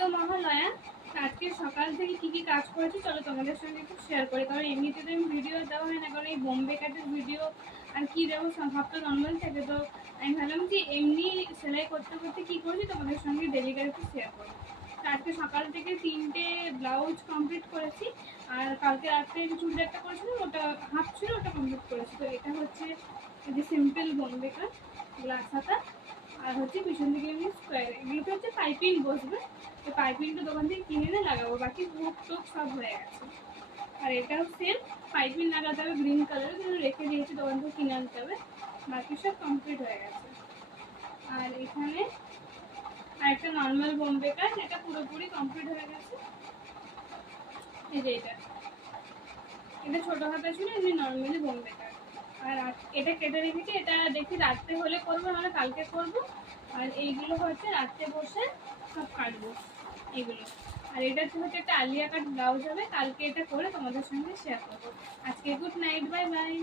তো মহালয়া, আজকে সকাল থেকে কি কি কাজ করেছি চলো তোমাদের সঙ্গে একটু শেয়ার করি। কারণ এমনিতে তো আমি ভিডিও দেওয়া হয় না, কারণ এই বোম্বে কাটের ভিডিও আর কি দেবো, সব তো নর্মাল থাকে। তো আমি ভাবলাম যে এমনি সেলাই করতে করতে কি করছি তোমাদের সঙ্গে ডেলি একটু শেয়ার করি। তো আজকে সকাল থেকে 3টে ব্লাউজ কমপ্লিট করেছি, আর কালকে রাত্রে যে চুড়িদারটা করেছিলাম ওটা হাফ ছিল, ওটা কমপ্লিট করেছি। তো এটা হচ্ছে যে সিম্পল বোম্বে কাট গ্লাস হাতা, আর হচ্ছে পিছন দিকে এমনি স্কোয়ার। এগুলোতে হচ্ছে পাইপিং বসবে, তো পাইপিংটা দোকান থেকে কিনে এনে লাগাবো, বাকি হুক টুক সব হয়ে গেছে। আর এটাও সেম, পাইপিং লাগাতে হবে গ্রিন কালার, কিন্তু রেখে দিয়েছি, দোকান থেকে কিনে আনতে হবে। বাকি সব কমপ্লিট হয়ে গেছে। আর এখানে আরেকটা নর্মাল বোম্বে কাট, এটা পুরোপুরি কমপ্লিট হয়ে গেছে। এই যে এটা ছোটো হাতা ছিল, এমনি নর্মালি বোম্বে কাট। আর এটা কেটে রেখেছি, এটা দেখি রাত্রে হলে করবো, নাহলে কালকে করবো। আর এইগুলো হচ্ছে রাত্রে বসে সব কাটবো এগুলো। আর এটা হচ্ছে একটা আলিয়া কাট ব্লাউজ হবে, কালকে এটা করে তোমাদের সঙ্গে শেয়ার করবো। আজকে গুড নাইট, বাই বাই।